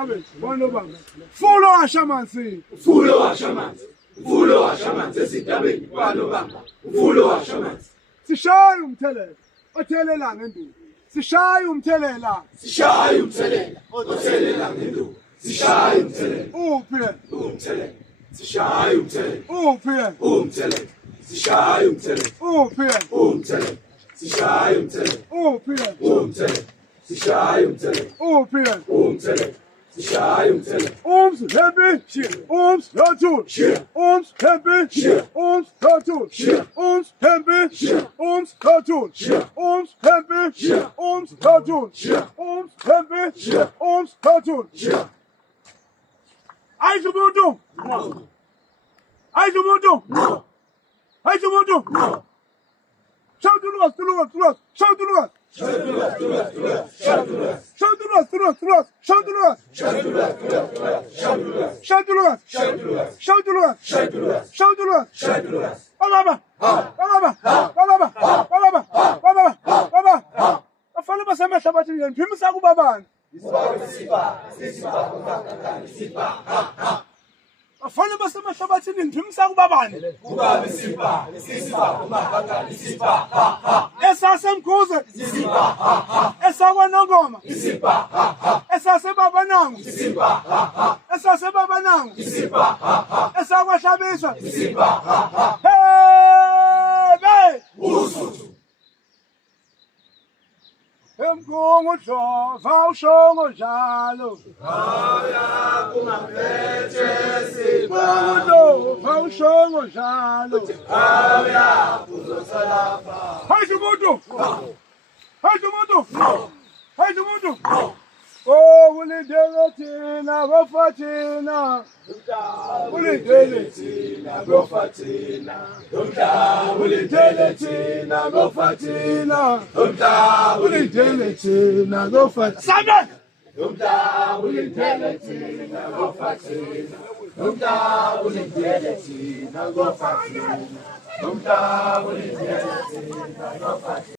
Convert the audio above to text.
Abe, bona baba. Fulo washamanzi. Fulo washamanzi. Fulo washamanzi esidabeni kwanobamba. Fulo washamanzi. Sishaya umthelela. Othelela ngenduku. Sishaya umthelela. Sishaya umthelela. Othelela ngenduku. Sishaya umthelela. Uphi? Umthelela. Sishaya umthelela. Uphi? Umthelela. Sishaya umthelela. Uphi? Umthelela. Sishaya umthelela. Uphi? Umthelela. Sishaya umthelela. Uphi? Umthelela. Sishaya umthelela. Happy. Latul. Happy. Latul. Happy. Latul. Happy. Latul. Aizumundu. Shout to us. Shout to us. Afana basemahlabathini ngimsa kubabani Kuba bisipa, sisipa, kumabanga, sisipa, esasemkhuze esakwanongoma sisipa, esasebabanangu sisipa, esasebabanangu sisipa, esakwahlabiswa sisipa, hey usutu, emkhongo dlova ushongo njalo aya kumapete sipa, dlova ushongo njalo aya kuzosalapa, hayimuntu oh ulindele thina bafathina ulindele thina gofatina, umda ulindele thina gofatina, umda ulindele thina bafathina sabe umda ulindele thina gofatina, umda ulindele thina gofatina, umda ulindele thina gofatina.